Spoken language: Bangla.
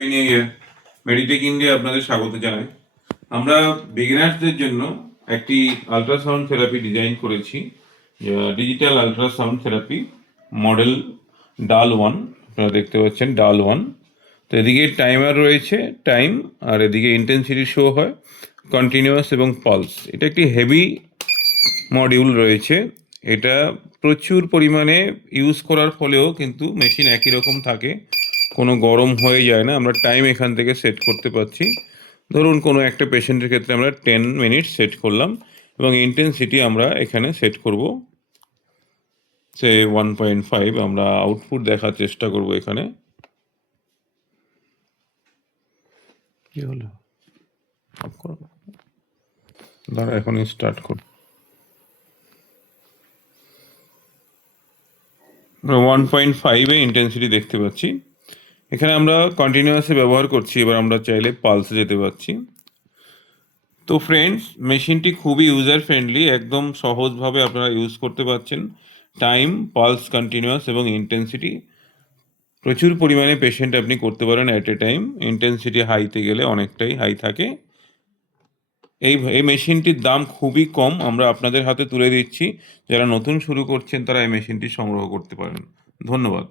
মেডিটেক ইন্ডিয়া আপনাদের স্বাগত জানাই। আমরা বিগিনার্সদের জন্য একটি আল্ট্রাসাউন্ড থেরাপি ডিজাইন করেছি, ডিজিটাল আল্ট্রাসাউন্ড থেরাপি মডেল ডাল 1। আপনারা দেখতে পাচ্ছেন ডাল 1। তো এদিকে টাইমার রয়েছে, টাইম, আর এদিকে ইন্টেন্সিটি শো হয়, কন্টিনিউয়াস এবং পালস। এটা একটি হেভি মডিউল রয়েছে। এটা প্রচুর পরিমাণে ইউজ করার ফলেও কিন্তু মেশিন একই রকম থাকে, কোনো গরম হয়ে যায় না। আমরা টাইম এখান থেকে সেট করতে পারছি। ধরুন কোনো একটা পেশেন্টের ক্ষেত্রে আমরা 10 মিনিট সেট করলাম এবং ইন্টেন্সিটি আমরা এখানে সেট করব সে 1.5। আমরা আউটপুট দেখার চেষ্টা করব এখানে। কি হলো? দাঁড়া, এখনই স্টার্ট করব। 1.5-এ ইন্টেন্সিটি দেখতে পাচ্ছি। এখানে আমরা কন্টিনিউয়াসে ব্যবহার করছি, এবার আমরা চাইলে পালসে যেতে পারছি। তো ফ্রেন্ডস, মেশিনটি খুবই ইউজার ফ্রেন্ডলি, একদম সহজভাবে আপনারা ইউজ করতে পারছেন। টাইম, পালস, কন্টিনিউয়াস এবং ইন্টেন্সিটি প্রচুর পরিমাণে পেশেন্ট আপনি করতে পারেন অ্যাট এ টাইম। ইন্টেন্সিটি হাইতে গেলে অনেকটাই হাই থাকে। এই মেশিনটির দাম খুবই কম, আমরা আপনাদের হাতে তুলে দিচ্ছি। যারা নতুন শুরু করছেন তারা এই মেশিনটি সংগ্রহ করতে পারেন। ধন্যবাদ।